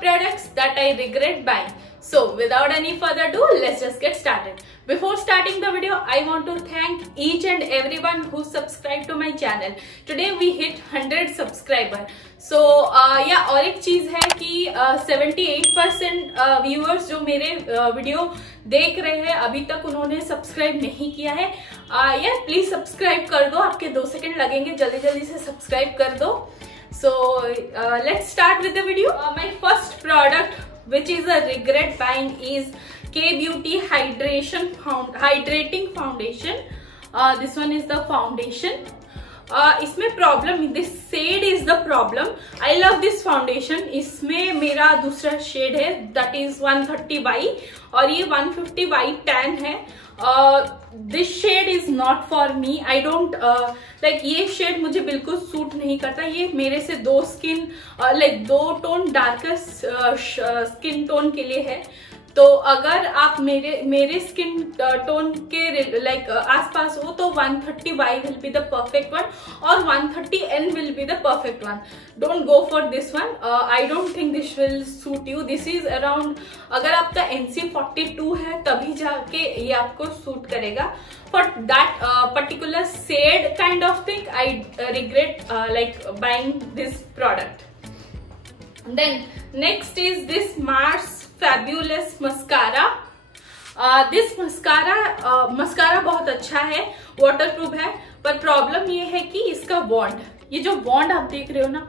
products that I regret buying. So without any further ado, let's just get started. Before starting the video, I want to thank each and everyone who subscribed to my channel. Today we hit 100 subscriber. So yeah, और एक चीज है कि 78% viewers जो मेरे video देख रहे हैं अभी तक उन्होंने सब्सक्राइब नहीं किया है. यार प्लीज सब्सक्राइब कर दो, आपके 2 सेकंड लगेंगे, जल्दी जल्दी से सब्सक्राइब कर दो. So let's start with the video. My first product which is a regret buying is K Beauty Hydrating Foundation. This one is the foundation. इसमें problem, this shade is the problem. I love this foundation. इसमें मेरा दूसरा shade है that is 130Y और ये 150Y tan है. This shade is not for me. I don't like, ये shade मुझे बिल्कुल सूट नहीं करता. ये मेरे से दो टोन डार्कर स्किन टोन के लिए है. तो अगर आप मेरे स्किन टोन के आसपास हो तो 130Y will be the perfect one और 130N will be the perfect one. Don't go for this one. I don't think this will suit you. This is around, अगर आपका NC42 है तभी जाके ये आपको सूट करेगा. For that particular shade kind of thing I regret buying this product. Then next is this Mars fabulous mascara. This mascara बहुत अच्छा है, वाटरप्रूफ है, पर प्रॉब्लम ये है कि इसका वॉन्ड, ये जो वॉन्ड आप देख रहे हो ना,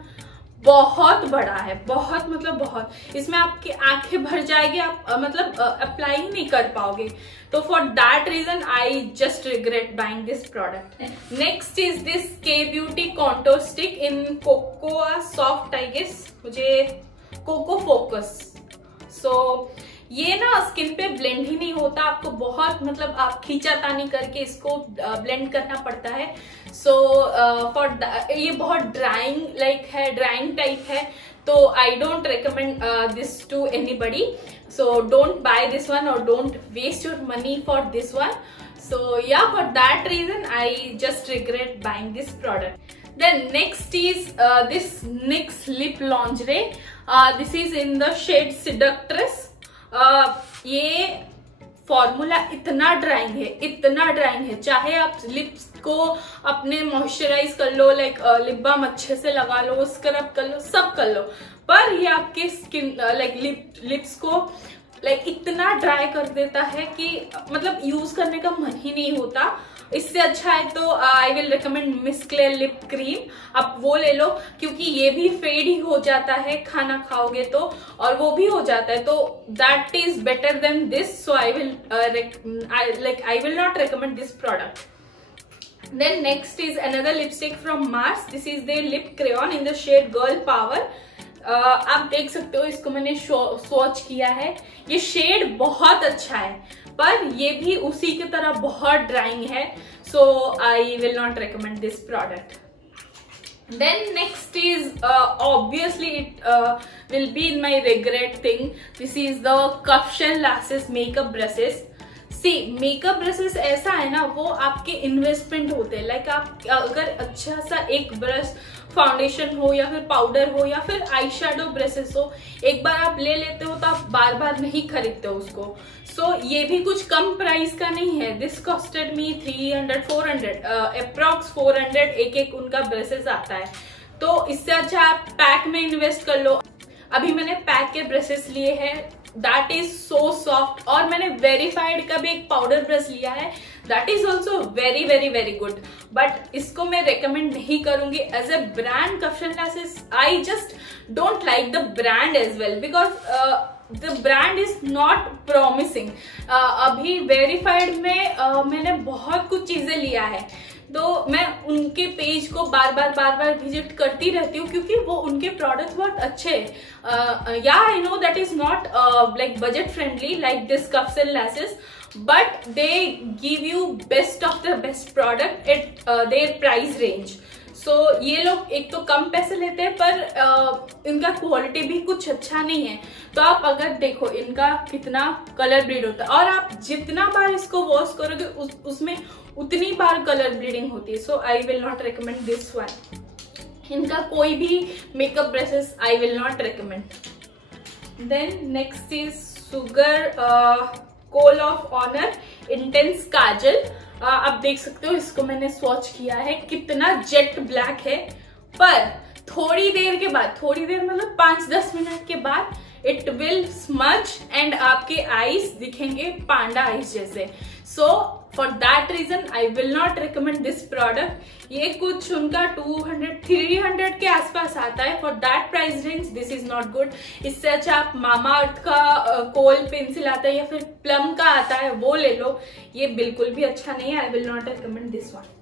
बहुत बड़ा है. बहुत मतलब बहुत. इसमें आपकी आंखें भर जाएगी, आप अप्लाई ही नहीं कर पाओगे. तो for that reason I just regret buying this product. Next is this K beauty contour stick in cocoa soft, I guess, मुझे कोको फोकस. सो ये ना स्किन पे ब्लेंड ही नहीं होता. आपको बहुत आप खींचातानी करके इसको ब्लेंड करना पड़ता है. सो ये बहुत ड्राइंग ड्राइंग टाइप है. तो I don't recommend this to anybody. So don't buy this one और don't waste your money for this one. So yeah, for that reason I just regret buying this product. Then next is this NYX lip lingerie. This is in the shade Seductress. ये formula इतना drawing है, चाहे आप lips को अपने moisturise कर लो, lip balm अच्छे से लगा लो, स्क्रब कर लो, सब कर लो, पर ये आपके स्किन लिप्स को इतना ड्राई कर देता है कि यूज करने का मन ही नहीं होता. इससे अच्छा है तो I will recommend miss clear lip cream. आप वो ले लो, क्योंकि ये भी फेड ही हो जाता है खाना खाओगे तो, और वो भी हो जाता है, तो that is better than this. So I will not recommend this product. Then next is another lipstick from Mars. This is their lip crayon in the shade Girl Power. आप देख सकते हो, इसको मैंने स्वॉच किया है. ये शेड बहुत अच्छा है, पर ये भी उसी की तरह बहुत ड्राइंग है. So I will not recommend this product. Then next is obviously it will be in my regret thing. This is the Cuff Shell Lashes makeup brushes. Makeup brushes ऐसा है ना, वो आपके इन्वेस्टमेंट होते हैं. आप अगर अच्छा सा एक ब्रश, फाउंडेशन हो या फिर पाउडर हो या फिर आई शेडो ब्रशेस हो, एक बार आप ले लेते हो तो आप बार बार नहीं खरीदते हो उसको. सो ये भी कुछ कम प्राइस का नहीं है. दिस कॉस्टेड मी 300-400 अप्रॉक्स 400 एक उनका ब्रशेस आता है. तो इससे अच्छा आप पैक में इन्वेस्ट कर लो. अभी मैंने पैक के ब्रशेस लिए हैं, दैट इज सो सॉफ्ट. और मैंने वेरीफाइड का भी एक पाउडर ब्रश लिया है, that is also very very very good. But इसको मैं रेकमेंड नहीं करूंगी एज ए ब्रांड. कफ shell lashes I just don't like the brand as well, because the brand is not promising. अभी वेरीफाइड में मैंने बहुत कुछ चीजें लिया है, तो मैं उनके पेज को बार बार विजिट करती रहती हूँ, क्योंकि वो उनके प्रोडक्ट्स बहुत अच्छे हैं. या I know that is not budget friendly like this cuff shell lashes, but they give you best of the best product at their price range. So ये लोग एक तो कम पैसे लेते हैं, पर इनका क्वालिटी भी कुछ अच्छा नहीं है. तो आप अगर देखो इनका कितना कलर ब्लीड होता है, और आप जितना बार इसको वॉश करोगे उसमें उतनी बार कलर ब्लीडिंग होती है. So I will not recommend this one. इनका कोई भी makeup brushes I will not recommend. Then next is Sugar kohl of honour intense kajal. आप देख सकते हो इसको मैंने स्वॉच किया है, कितना जेट ब्लैक है, पर थोड़ी देर के बाद, थोड़ी देर मतलब 5-10 मिनट के बाद इट विल स्मज एंड आपके आईज दिखेंगे पांडा आईज जैसे। So for that reason I will not recommend this product. ये कुछ उनका 200-300 के आसपास आता है। For that price range this is not good. इससे अच्छा आप मामा अर्थ का कोल पेंसिल आता है या फिर प्लम का आता है वो ले लो, ये बिल्कुल भी अच्छा नहीं है। I will not recommend this one.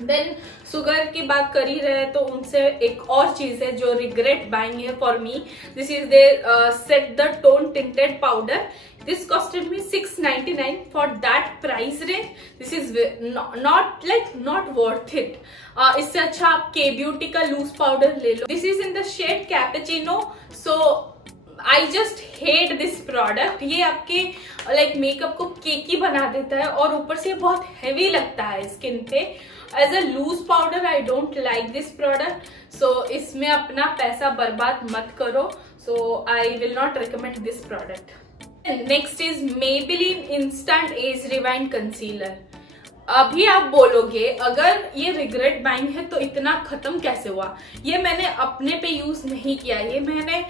Then Sugar की बात कर ही रहे तो उनसे एक और चीज है जो रिग्रेट बाइंग है for me. This is their set the tone tinted powder. This costed me 699 for that price range. This is not worth it. इससे अच्छा आप के ब्यूटी का लूज पाउडर ले लो। This is in the shade cappuccino. So I just hate this product. ये आपके makeup को केकी बना देता है और ऊपर से बहुत हैवी लगता है स्किन पे। As a loose powder I don't like this product. So इसमें अपना पैसा बर्बाद मत करो। So I will not recommend this product. Next is Maybelline instant age rewind concealer. अभी आप बोलोगे अगर ये रिग्रेट बाइंग है तो इतना खत्म कैसे हुआ? ये मैंने अपने पे यूज नहीं किया, ये मैंने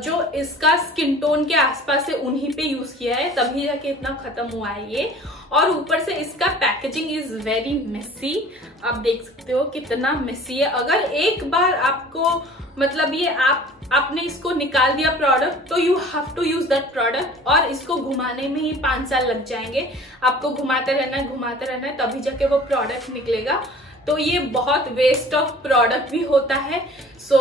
जो इसका स्किन टोन के आसपास है उन्हीं पे यूज किया है, तभी जाके इतना खत्म हुआ है ये। और ऊपर से इसका पैकेजिंग इज वेरी मेसी। आप देख सकते हो कितना मेसी है। अगर एक बार आपको मतलब ये आपने इसको निकाल दिया प्रोडक्ट तो you have to use that product, और इसको घुमाने में ही 5 साल लग जाएंगे। आपको घुमाते रहना है तभी जाके वो प्रोडक्ट निकलेगा। तो ये बहुत वेस्ट ऑफ प्रोडक्ट भी होता है। So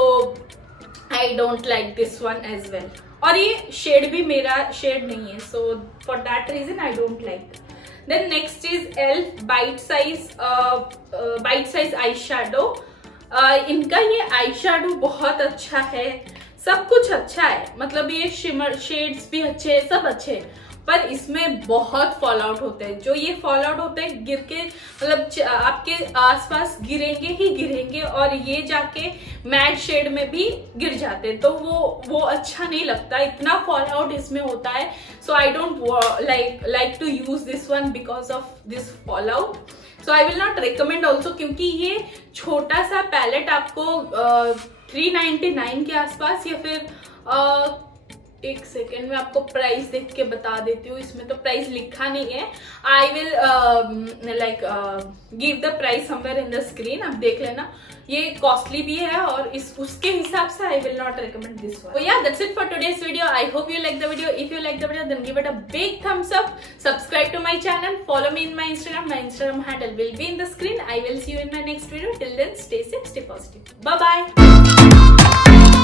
I don't like this one as well. और ये शेड भी मेरा शेड नहीं है। So for that reason I don't like. Then next is elf bite size eye shadow. इनका ये आई शेडो बहुत अच्छा है, सब कुछ अच्छा है, मतलब ये शिमर शेड्स भी अच्छे हैं, सब अच्छे हैं, पर इसमें बहुत फॉल आउट होते हैं। जो ये फॉल आउट होते हैं गिर के मतलब आपके आसपास गिरेंगे ही गिरेंगे, और ये जाके मैट शेड में भी गिर जाते हैं, तो वो अच्छा नहीं लगता। इतना फॉल आउट इसमें होता है। So I don't like to use this one because of this fall out. So I will not recommend also, क्योंकि ये छोटा सा पैलेट आपको 399 के आसपास, या फिर एक सेकेंड में आपको प्राइस देख के बता देती हूँ। इसमें तो प्राइस लिखा नहीं है। I will give the price somewhere in the screen, आप देख लेना। ये कॉस्टली भी है और उसके हिसाब से आई will not recommend this one. So yeah, that's it for today's video. I hope you like the video. If you like the video, then give it a big thumbs up. Subscribe to my channel. Follow me in my Instagram. My Instagram handle will be in the screen. I will see you in my next video. Till then, stay safe, stay positive. Bye bye.